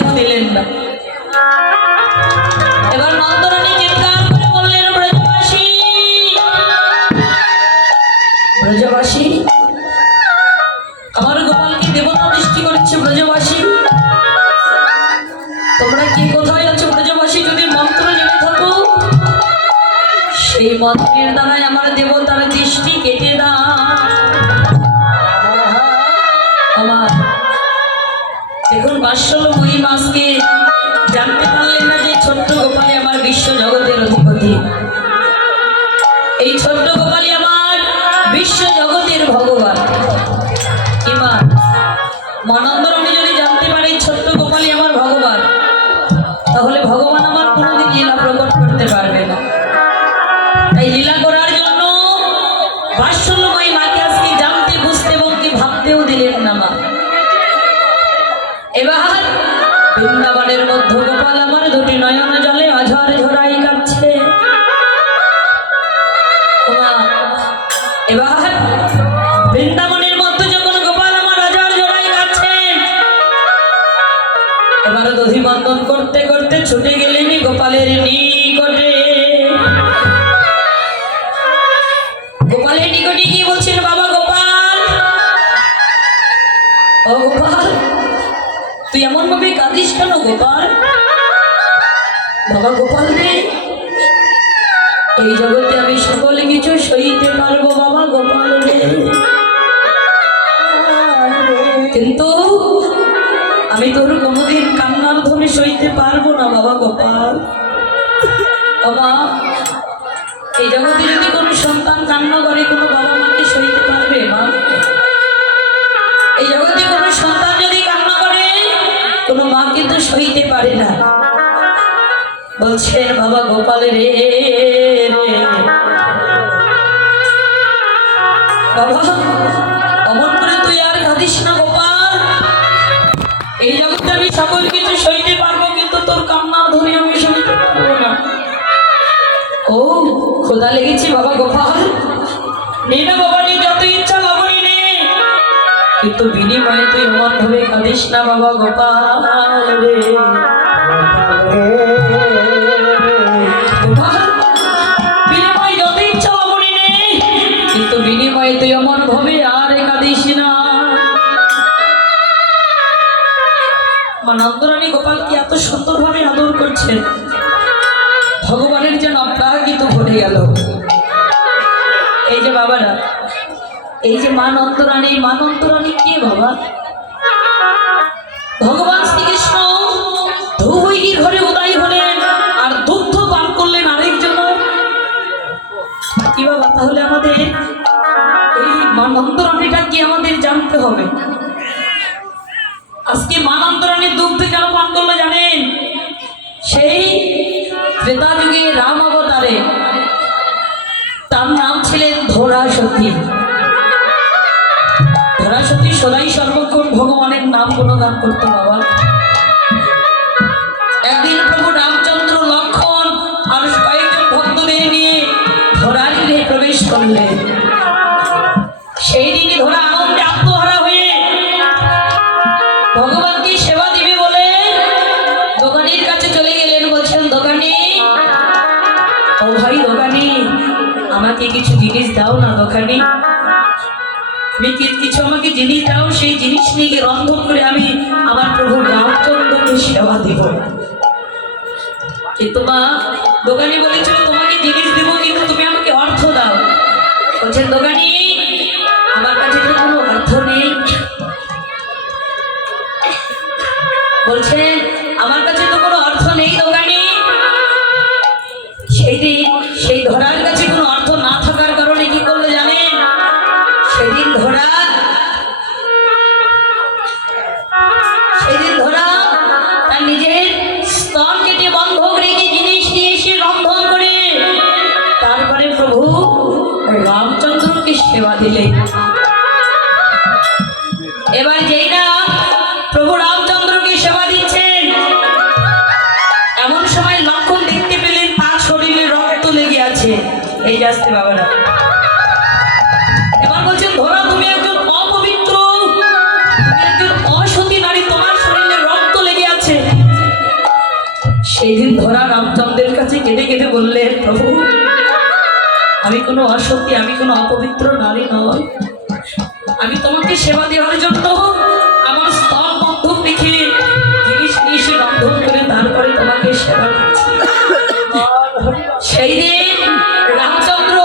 ভাবতেও দিলেন না। এবার নন্দরানী চিৎকার করে বললেন, ব্রজবাসী, ব্রজবাসী, আমার গোপালকে দেবতা দৃষ্টি করছে। ব্রজবাসী, তোমরা কি কোথায় আছো? ব্রজবাসী, যদি মন্ত্র জেনে থাকো সেই মন্ত্রের দ্বারাই আমার দেবতার দৃষ্টি কেটে দাও। আমার দেখুন, বাৎসল্য মহিমাসকে জানতে পারলেন না যে ছোট্ট গোপালী আমার বিশ্ব জগতের অধিপতি। এই ছোট্ট গোপালী আমার বিশ্ব জগতের ভগবান। কিংবা মনন্দরানী যদি জানতে পারে ছোট্ট গোপালী আমার ভগবান, তাহলে ভগবান আমার কোনোদিন লীলা প্রকট করতে পারবে না। তাই লীলা করার জন্য বাৎসল্যময়ী মাকে আজকে জানতে, বুঝতে এবং কি ভাবতেও দিলেন না মা। এবার বৃন্দাবনের মধ্য গোপাল আমার দুটি নয়ন জলে আঝর ঝরাই কাঁদছে। এবার বৃন্দাবনের মধ্যে যখন গোপাল আমার আঝর ঝরাই কাঁদছে, এবার দধিবন্ধন করতে করতে ছুটে গেলেন গোপালের নিকটে। গোপালের নিকটে গিয়ে বলছেন, বাবা গোপাল, ও গোপাল, তুই এমন ভাবে কাঁদিস কেন গোপাল? বাবা গোপাল রে, এই জগতে আমি সকল কিছু সইতে পারবো বাবা গোপাল রে, কিন্তু আমি তোর কোনোদিন কান্নার ধ্বনি সইতে পারবো না বাবা গোপাল। বাবা, এই জগতে যদি কোনো সন্তান কান্না করে, কোনো বাবা মাকে সইতে পারবে মা? এই জগতে কোনো সন্তান যদি কান্না করে, কোনো মা কিন্তু সইতে পারে না। বলছেন, বাবা গোপাল রে, বাবা অমন করে তুই আর কাঁদিস না গোপাল। এই জগতে আমি সকল কিছু সইতে পারবো, কিন্তু তোর কান্নার ধ্বনি আমি সইতে পারবো না। ও খোদা লেগেছে বাবা গোপাল, নেই না বাবা, নি যত ইচ্ছা লবণী নে, কিন্তু বিনিময়ে তুই এমন ভাবে কাঁদিস না বাবা গোপাল রে। বিনিময় যত ইচ্ছা লবণী নে, কিন্তু বিনিময়ে তুই এমন ভাবে আর কাঁদিস না। নন্দরানী গোপালকে এত সুন্দর ভাবে আদর করছেন, ভগবানের যেন অপ্রাকৃত ঘটে গেল। এই যে বাবারা, এই যে মা নন্দরানী, মা নন্দরানী কে বাবা? ভগবান শ্রীকৃষ্ণ ধ্রুবৈগীর ঘরে উদয় হলেন আর দুগ্ধ পান করলেন আরেকজন। কি বাবা, তাহলে আমাদের এই মা নন্দরানীটা কি আমাদের জানতে হবে। আজকে মা নন্দরানীর দুগ্ধ কেন পান করলো জানেন? সেই ত্রেতা যুগে রাম অবতারে তার নাম ছিলেন ধরাসতী। ধরাসতী সদাই সর্বক্ষণ ভগবানের নাম গুণগান করতে বাবা। একদিন প্রভু রামচন্দ্র, লক্ষ্মণ আর কয়েকজন ভক্তদের নিয়ে ধরার গৃহে প্রবেশ করলেন। সেই দিনই ধরা আনন্দে আত্মহারা হয়ে ভগবানকে সেবা দিবে বলে দোকানির কাছে চলে গেলেন। বলছেন, দোকানি, ও ভাই দোকানি, আমাকে কিছু জিনিস দাও না দোকানি, কিছু আমাকে জিনিস দাও, সেই জিনিস নিয়ে রন্ধন করে আমি আমার প্রভু রামচন্দ্রকে সেবা দিব। কিন্তু মা, দোকানি বলেছিল তোমাকে জিনিস দিব, কিন্তু তুমি আমাকে অর্থ দাও। বলছেন, দোকানি, আমার কাছে তো কোনো অর্থ নেই। বলছেন, আমার কাছে তো কোনো অর্থ নেই দোকানি। সেই দিন সেই ধরার কাছে কোনো অর্থ না থাকার কারণে কি করলো জানেন? সেদিন ধরা তার নিজের স্তন কেটে বন্ধক রেখে জিনিস নিয়ে এসে রন্ধন করে তারপরে প্রভু রামচন্দ্রকে সেবা দিলেন। এবার যেই না প্রভু রামচন্দ্রকে সেবা দিচ্ছেন, এমন সময় লক্ষ্মণ দেখতে পেলেন তার শরীরে রক্ত লেগে আছে। এই যে আসতে বাবারা, এবার বলছেন, ধরা তুমি একজন অপবিত্র, তুমি একজন অসতী নারী, তোমার শরীরে রক্ত লেগে আছে। সেই দিন ধরা রামচন্দ্রের কাছে কেঁদে কেঁদে বললেন, প্রভু আমি কোনো অসতী, আমি কোনো অপবিত্র নারী নয়, আমি তোমাকে সেবা দেওয়ার জন্য আমার স্তন বন্ধন দেখে জিনিস জিনিসে বন্ধন করে তারপরে তোমাকে সেবা দিচ্ছি। সেই দিন রামচন্দ্র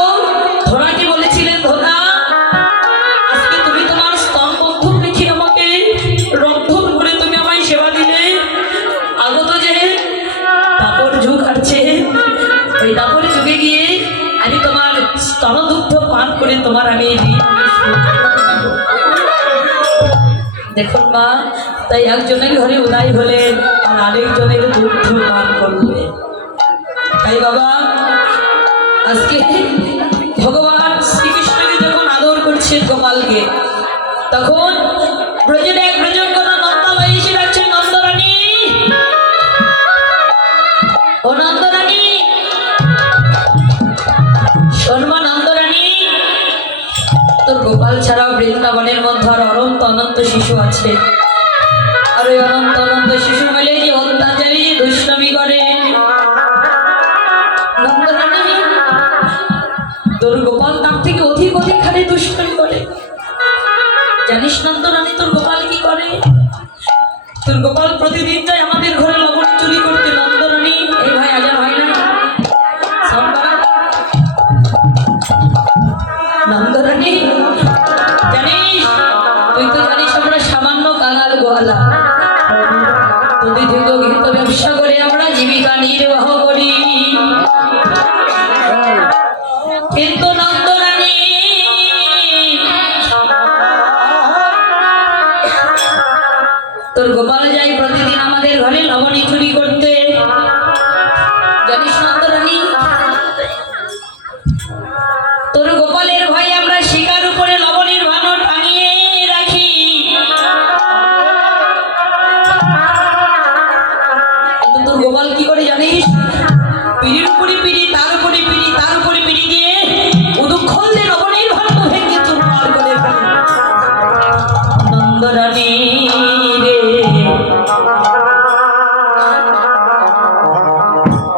ধরাকে বলেছিলেন, ধরা আজকে তুমি তোমার স্তন বন্ধন দেখে আমাকে রন্ধন করে তুমি আমায় সেবা দিলে, আগত যে দাপর যুগ আছে ওই দাপর যুগে গিয়ে আমি তোমার স্তনদুগ্ধ পান করে তোমার আমি দেখুন মা, তাই একজনের ঘরে উদয় হলেন আর আরেকজনের দুগ্ধ পান করবে। তাই বাবা আজকে ভগবান শ্রীকৃষ্ণকে যখন আদর করছেন গোপালকে, তখন ব্রজের এক ব্রজন কথা নন্দালয় এসে ডাকছেন, নন্দরানী ও নন্দরানী, শোনমা নন্দরানী, তোর গোপাল ছাড়াও বৃন্দাবনের মধ্যে আর অনন্ত অনন্ত শিশু আছে, আর ওই অনন্ত অনন্ত শিশু মিলে যে অত্যাচারী দুষ্টামি করে, নন্দরানী তোর গোপাল তার থেকে অধিক অধিক হারে দুষ্টামি করে। জানিস নন্দরানী তোর গোপাল কি করে? তোর গোপাল প্রতিদিন যায় আমাদের ঘরে লবণ চুরি করতে। নন্দরানী এই ভাই আজার হয় না, নন্দরানী জানিস, তুই তো জানিস আমরা সামান্য কাঙাল গোয়ালা, তোদের থেকে ঘৃত ব্যবসা করে আমরা জীবিকা নির্বাহ করি, কিন্তু নন্দরানী তোর গোপাল যাই প্রতিদিন আমাদের ঘরে লবণী চুরি করতে। জানিস নন্দরানী তোর গোপালের ভয় আমরা শিকার উপরে লবণীর ভানো টাঙিয়ে রাখি, কিন্তু তোর গোপাল কি করে জানিস? পিড়ির উপরে পিড়ি, তার উপরে পিড়ি, তার উপরে পিড়ি দিয়ে উদুক্ষল দিয়ে লবণীর ভানো ভেঙে তোর পার করে ফেলে। নন্দরানী রে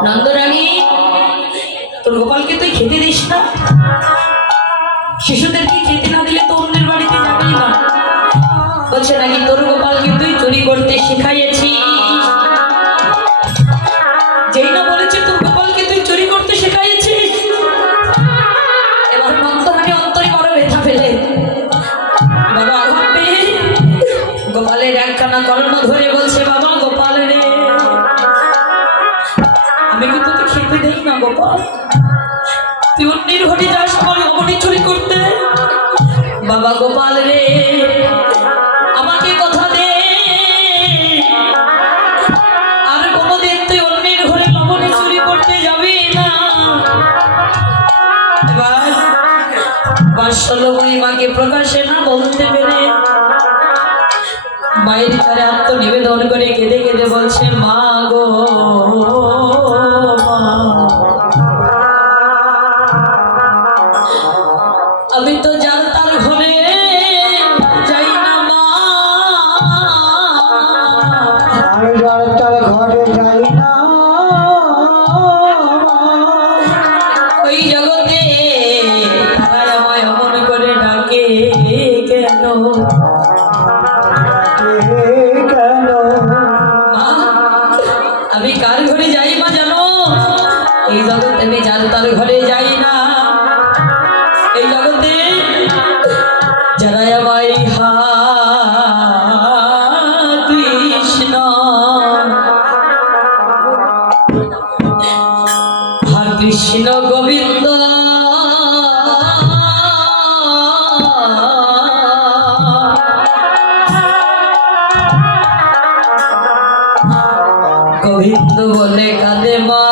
নন্দরানী, তোর গোপালকে তুই খেতে দিস না, শিশুদেরকে খেতে না দিলে তো অন্যের বাড়িতে যাবেই না। বলছে নাকি তোর গোপালকে তুই চুরি করতে শেখাইয়েছি। যেই না বলেছে তোর গোপালকে তুই চুরি করতে শেখাইয়েছিস, এবার নন্দরানী অন্তরে বড় ব্যথা পেলে, বড় আঘাত পেয়ে গোপালের একখানা কর্ণ ধরে বলছে, বাবা গোপাল রে, আমি কি তোকে খেতে দেই না গোপাল? তুই অন্যের ঘরে যাস আমার লবণী চুরি করতে। বাবা গোপাল রে, আমাকে কথা দে, আর কোনোদিন তুই অন্যের ঘরে লবণী চুরি করতে যাবি না। এবার বাৎসল্যময়ী মাকে প্রকাশে না বলতে পেরে মায়ের কাছে আত্মনিবেদন করে কেঁদে কেঁদে বলছে, মা গো আমি তো যার তার ঘরে যাই না মা, আমি যার তার ঘরে যাই না, ওই জগতে তারা আমায় অমন করে ডাকে কেন? কেন মা, আমি কার ঘরে যাই মা জানো? এই জগতে আমি যার তার ঘরে যাই না, এই জগতে যারা আমায় হা কৃষ্ণ হা কৃষ্ণ গোবিন্দ গোবিন্দ বলে কাঁদে মা,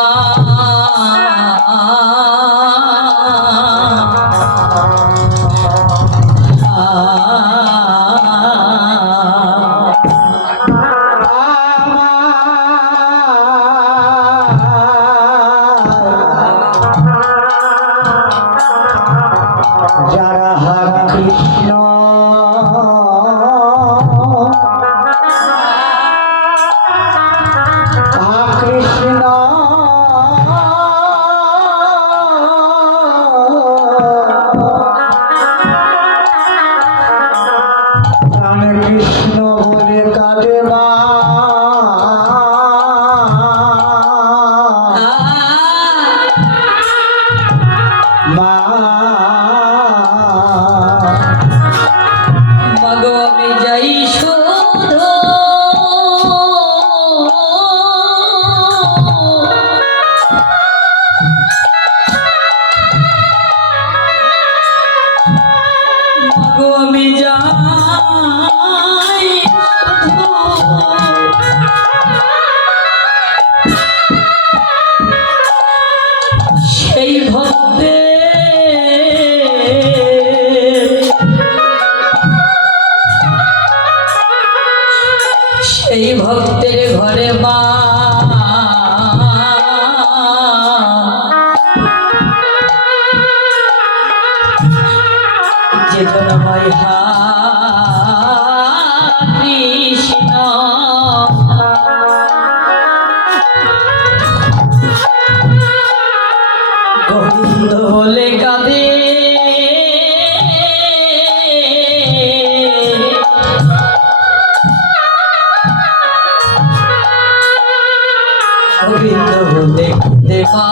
যারা হা কৃষ্ণ হা কৃষ্ণ দেখতে মা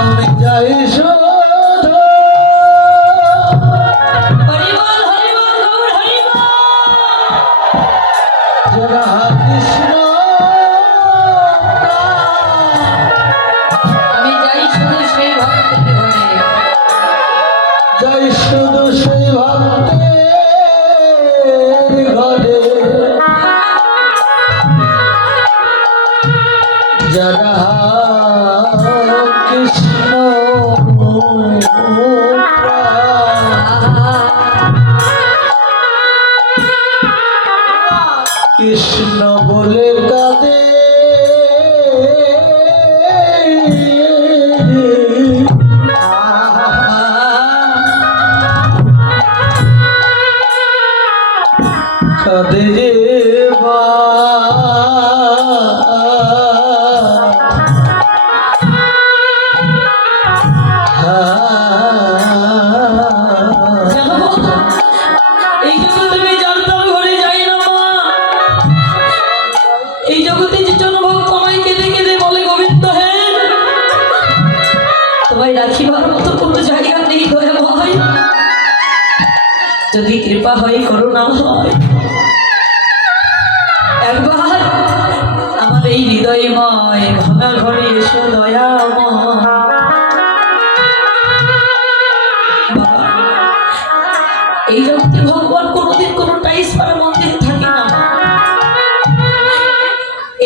আমি যাই শুধু হরিবল হরিবল গৌর হরিবল রাধা কৃষ্ণ আমি যাই শুধু সেই ভক্তের ঘরে যাই শুধু সেই ভক্তের ঘরে যারা কৃষ্ণ কৃষ্ণ বলে কাঁদে কাঁদে রে মা এই জগতে আমি জানতাম ঘরে যাই না মা এই জগতে যে জন ভক্ত আমায় কেঁদে কেঁদে বলে গোবিন্দ হে তোমায় রাখিবার মতো কোনো জায়গা নেই দয়া ভাই যদি কৃপা হয় করুণা হয় একবার আমার এই হৃদয়ময় ভাঙা ঘরে এসো দয়াময় বাবা এই জগতে ভগবান কোনোদিন কোনো টাইস পাড়া মন্দিরে থাকে না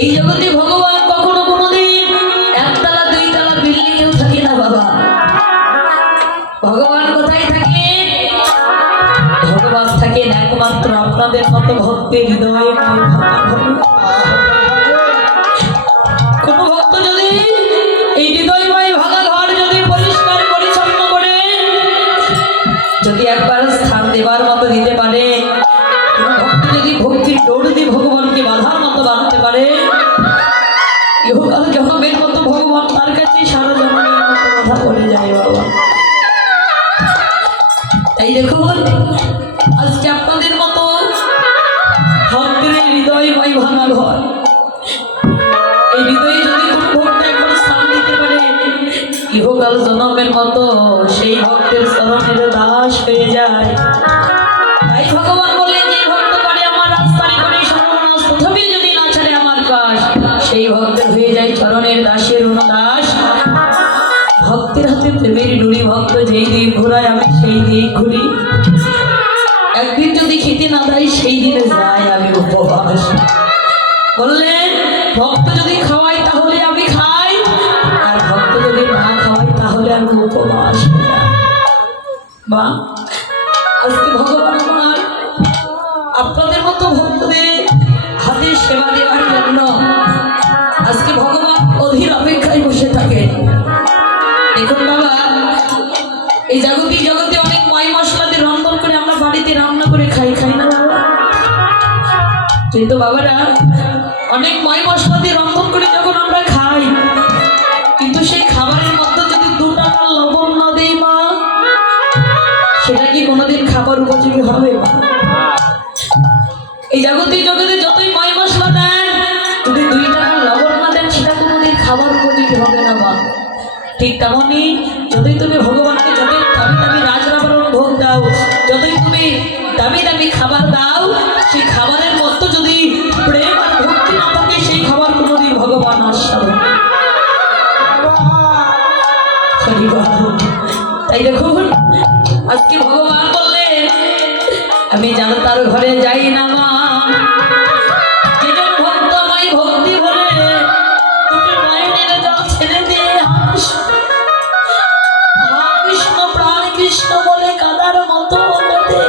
এই জগতে ভগবান কখনো কোনোদিন একতলা দুইতলা বিল্ডিং এও থাকে না বাবা ভগবান কোথায় থাকে ভগবান থাকেন একমাত্র আপনাদের মতো ভক্তের হৃদয়ে কোন ভক্ত যদি এই হৃদয়ময় ভাঙা ঘর যদি পরিষ্কার পরিচ্ছন্ন করে যদি একবার স্থান দেবার মতো দিতে পারে কোন ভক্ত যদি ভক্তির দৌড় দিয়ে ভগবানকে বাধার মতো বাঁধতে পারে ইহকাল জনমের মতো ভগবান তার কাছে সারা জন্মের মতো কথা বলে যায় বাবা তাই দেখুন আজকে আপনাদের মতো ভক্তের হৃদয়ময় ভাঙা ঘর এই হৃদয়ে যদি কোনো ভক্ত একবার স্থান দিতে পারে ইহকাল জনমের মতো সেই ভক্তের চরণের দাস হয়ে যায় তাই ভগবান বলেন যে ভক্ত করে আমার রাস্তায় করে সর্বনাশ তথাপি যদি না ছাড়ে আমার পাশ সেই ভক্তের হয়ে যায় চরণের দাসের অনুদাস ভক্তের হাতে প্রেমের ডুরি ভক্ত যেই দিক ঘোরায় আমি সেই দিক ঘুরি একদিন যদি খেতে না দেয় সেই দিনে যাই আমি উপবাস বললেন ভক্ত যদি খাওয়াই তাহলে আমি খাই আর ভক্ত যদি না খাওয়াই তাহলে আমি উপবাস বা আজকে ভগবান আমার আপনাদের মতো ভক্তদের হাতে সেবা দেওয়ার জন্য আজকে ভগবান অধীর অপেক্ষায় বসে থাকে দেখুন বাবা এই জগতে অনেক ময় মশলা দিয়ে রন্ধন করে আমরা বাড়িতে রান্না করে খাই না বাবা কিন্তু বাবারা অনেক ময় মশলা দিয়ে রন্ধন করে যখন আমরা খাই কিন্তু সেই খাবারের মধ্যে যদি 2 টাকা লবণ না দেই মা সেটা কি কোনোদিন খাবার উপযোগী হবে এই জগতে যতই ময় মশলা দেন যদি 2 টাকা লবণ না দেন সেটা কোনোদিন খাবার উপযোগী হবে না মা ঠিক তেমনই যতই তুমি ভগবানকে যতই দামি দামি রাজরাবরণ ভোগ দাও যতই তুমি দামি দামি খাবার দাও সেই খাবারের মধ্যে যদি প্রেম আর ভক্তি না থাকে সেই খাবার কোনোদিন ভগবান আস্বাদন তাই দেখুন আজকে ভগবান বললেন আমি যেন তার ঘরে যাই না মা যেজন ভক্ত আমায় ভক্তি ভরে তুমি নয়নের জল ছেড়ে দিয়ে হাস কৃষ্ণ প্রাণ কৃষ্ণ বলে কাদার মতো কাঁদে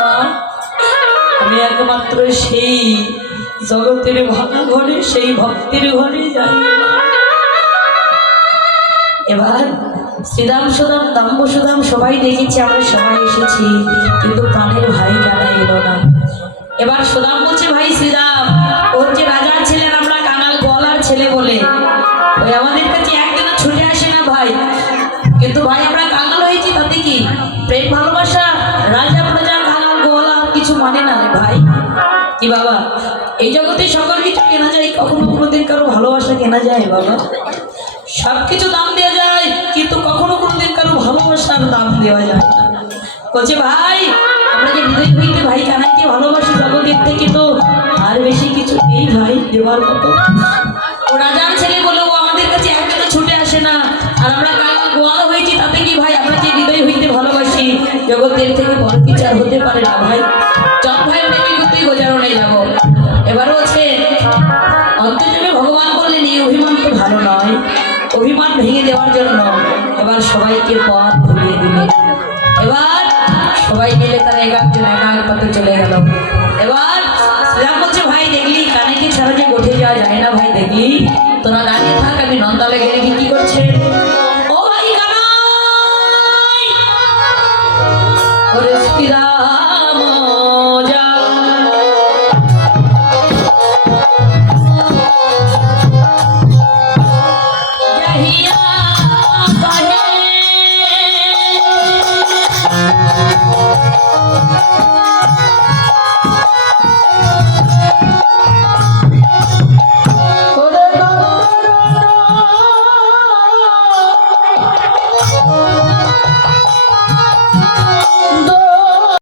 মা আমি একমাত্র সেই জগতের ভাঙা ঘরে সেই ভক্তের ঘরে যাই এবার শ্রীরাম সুদাম দাম্ব সুদাম সবাই দেখেছি আমরা সবাই এসেছি কিন্তু প্রাণের ভাই কেন এলো না এবার সুদাম বলছে ভাই শ্রীরাম ওর যে রাজার ছেলের আমরা কাঙাল গোয়ালার ছেলে বলে ওই আমাদের কাছে একদিনও ছুটে আসে না ভাই কিন্তু ভাই আমরা কখনো কোনোদিন কারো ভালোবাসা কেনা যায় বাবা? সবকিছু দাম দেওয়া যায়, কিন্তু কখনো কোনোদিন কারো ভালোবাসার দাম দেওয়া যায় না। বলছে ভাই, আমরা যে হৃদয় হইতে ভাই কানাইকে ভালোবাসি জগতের থেকে, তো আর বেশি কিছু নেই ভাই দেওয়ার মতো। ও রাজার ছেলে বলে ও আমাদের কাছে একজনে ছুটে আসে না, আর আমরা কাল গোয়াল হয়েছি তাতে কি ভাই? আমরা যে হৃদয় হইতে ভালোবাসি জগতের থেকে বড় কিছু আর হতে পারে না ভাই। চল ভাই প্রেমী করতেই গোজারণে যাবো। এবার হচ্ছে অন্তর্জনে ভগবান বললেন এই অভিমান তো ভালো নয়, অভিমান ভেঙে দেওয়ার জন্য এবার সবাইকে পথ ঘুরিয়ে দিলেন। এবার সবাই মিলে তারা একজন এক পথে চলে গেল। এবার শ্রীরাম বলছে ভাই দেখলি কানাইকে ছাড়া যে গোঠে যাওয়া যায় না ভাই, দেখলি তোরা দাঁড়িয়ে থাক, আমি নন্দালে গেলে কি করছে